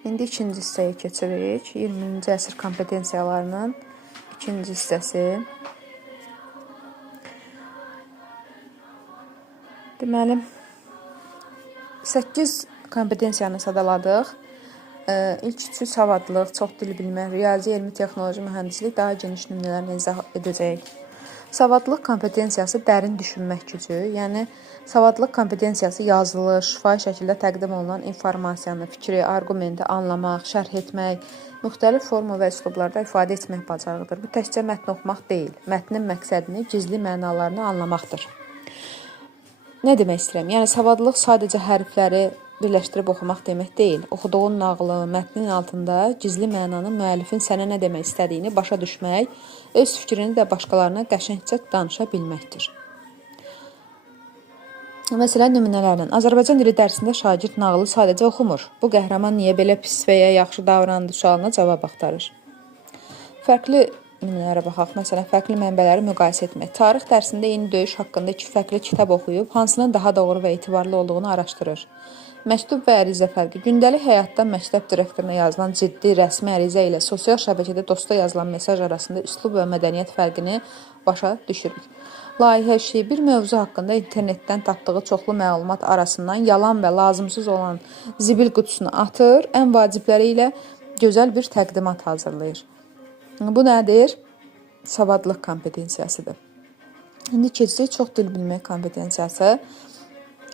İndi ikinci hissəyə keçirik. 20-ci əsr kompetensiyalarının ikinci hissəsi. Deməli, 8 kompetensiyanı sadaladıq. İlk üçü savadlıq, çox dil bilmək, riyazi, elmi, texnoloji, mühəndislik daha geniş nümunələrlə izah edəcəyik. Savadlıq kompetensiyası dərin düşünmək gücü, yəni savadlıq kompetensiyası yazılı, şifahi şəkildə təqdim olunan informasiyanı, fikri, arqumenti anlamaq, şərh etmək, müxtəlif forma və üslublarda ifadə etmək bacarığıdır. Bu təkcə mətn oxumaq deyil, mətnin məqsədini, gizli mənalarını anlamaqdır. Nə demək istəyirəm? Yəni savadlıq sadəcə hərfləri birləşdirib oxumaq demək deyil. Oxuduğun nağılı, mətnin altında gizli mənanın müəllifin sənə nə demək istədiyini başa düşmək, öz fikrini də başqalarına qəşəngcə danışa bilməkdir. Məsələn, nümunələrlə. Azərbaycan dili dərsində şagird nağılı sadəcə oxumur. Bu qəhrəman niyə belə pis və ya yaxşı davrandı sualına cavab axtarır. Fərqli nümunələrə baxaq. Məsələn, fərqli mənbələri müqayisə etmək. Tarix dərsində eyni döyüş haqqında 2 fərqli kitab oxuyub, hansının daha doğru və etibarlı olduğunu araşdırır. Məktub və ərizə fərqi. Gündəlik həyatda məktəb direktoruna yazılan ciddi, rəsmi ərizə ilə sosial şəbəkədə dosta yazılan mesaj arasında üslub və mədəniyyət fərqini başa düşürük. Layihə işi bir mövzu haqqında internetdən tapdığı çoxlu məlumat arasından yalan və lazımsız olan zibil qutusunu atır, ən vacibləri ilə gözəl bir təqdimat hazırlayır. Bu nədir? Savadlıq kompetensiyasıdır. İndi keçirik çox dil bilmək kompetensiyası.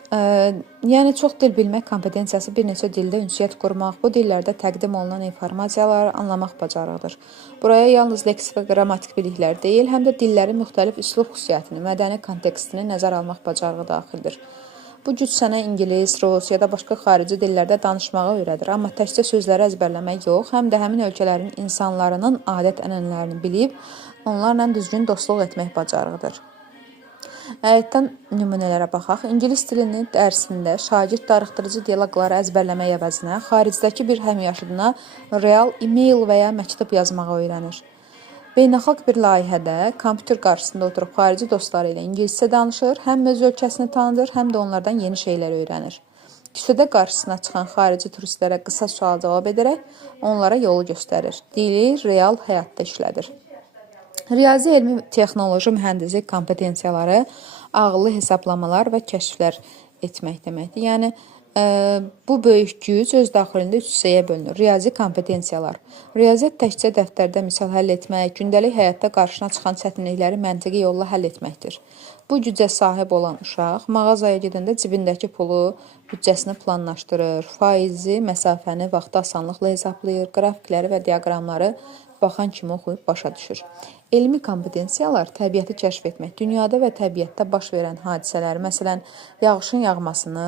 Yəni çox dil bilmək kompetensiyası bir neçə dildə ünsiyyət qurmaq, bu dillərdə təqdim olunan informasiyaları anlamaq bacarığıdır. Buraya yalnız leksik və qrammatik biliklər deyil, həm də dillərin müxtəlif üslub xüsusiyyətini, mədəni kontekstini nəzər almaq bacarığı daxildir. Bu güc sənə ingilis, rus ya da başqa xarici dillərdə danışmağı öyrədir, amma təkcə sözləri əzbərləmək yox, həm də həmin ölkələrin insanlarının adət-ənənələrini bilib, onlarla düzgün dostluq etmək bacarığıdır. Əyətdən nümunələrə baxaq. İngilis dilinin dərsində şagird darıxdırıcı dialoqları əzbərləmək əvəzinə xaricdəki bir həmyaşıdına real e-mail və ya məktub yazmağı öyrənir. Beynəlxalq bir layihədə kompüter qarşısında oturub xarici dostları ilə ingiliscə danışır, həm öz ölkəsini tanıdır, həm də onlardan yeni şeylər öyrənir. Küçədə qarşısına çıxan xarici turistlərə qısa sual cavab edərək onlara yolu göstərir. Dili real həyatda işlədir. Riyazi, elmi, texnoloji, mühəndislik kompetensiyaları ağıllı hesablamalar və kəşflər etmək deməkdir. Yəni, bu böyük güc öz daxilində 3 hissəyə bölünür. Riyazi kompetensiyalar. Riyaziyyat təkcə dəftərdə misal həll etmək, gündəlik həyatda qarşına çıxan çətinlikləri məntiqi yolla həll etməkdir. Bu gücə sahib olan uşaq mağazaya gedəndə cibindəki pulu, büdcəsini planlaşdırır, faizi, məsafəni, vaxtı asanlıqla hesablayır, qrafikləri və diaqramları baxan kimi oxuyub başa düşür. Elmi kompetensiyalar təbiəti kəşf etmək, dünyada və təbiətdə baş verən hadisələri, məsələn, yağışın yağmasını,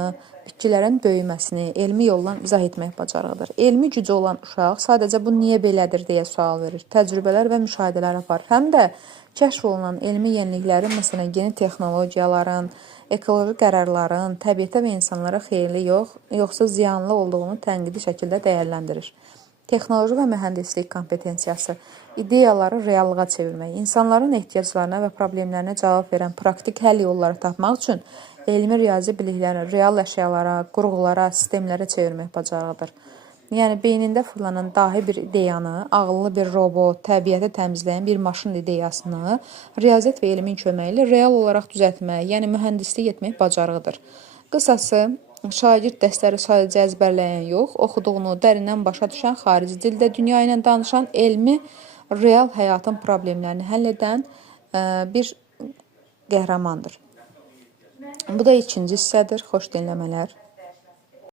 bitkilərin böyüməsini elmi yolla izah etmək bacarığıdır. Elmi gücü olan uşaq sadəcə bu niyə belədir deyə sual verir, təcrübələr və müşahidələr aparır. Həm də kəşf olunan elmi yeniliklərin, məsələn, yeni texnologiyaların, ekoloji qərarların təbiətə və insanlara xeyirli yoxsa ziyanlı olduğunu tənqidi şəkildə dəyərləndirir. Texnoloji və mühəndislik kompetensiyası, ideyaları reallığa çevirmək, insanların ehtiyaclarına və problemlərinə cavab verən praktik həll yolları tapmaq üçün elmi riyazi bilikləri real əşyalara, qurğulara, sistemlərə çevirmək bacarığıdır. Yəni, beynində fırlanan dahi bir ideyanı, ağıllı bir robot, təbiəti təmizləyən bir maşın ideyasını riyaziyyat və elmin köməyi ilə real olaraq düzəltmək, yəni mühəndislik etmək bacarığıdır. Qısası, şagird dərsləri sadəcə əzbərləyən yox, oxuduğunu dərindən başa düşən, xarici dildə dünya ilə danışan, elmi, real həyatın problemlərini həll edən bir qəhrəmandır. Bu da ikinci hissədir. Xoş dinləmələr.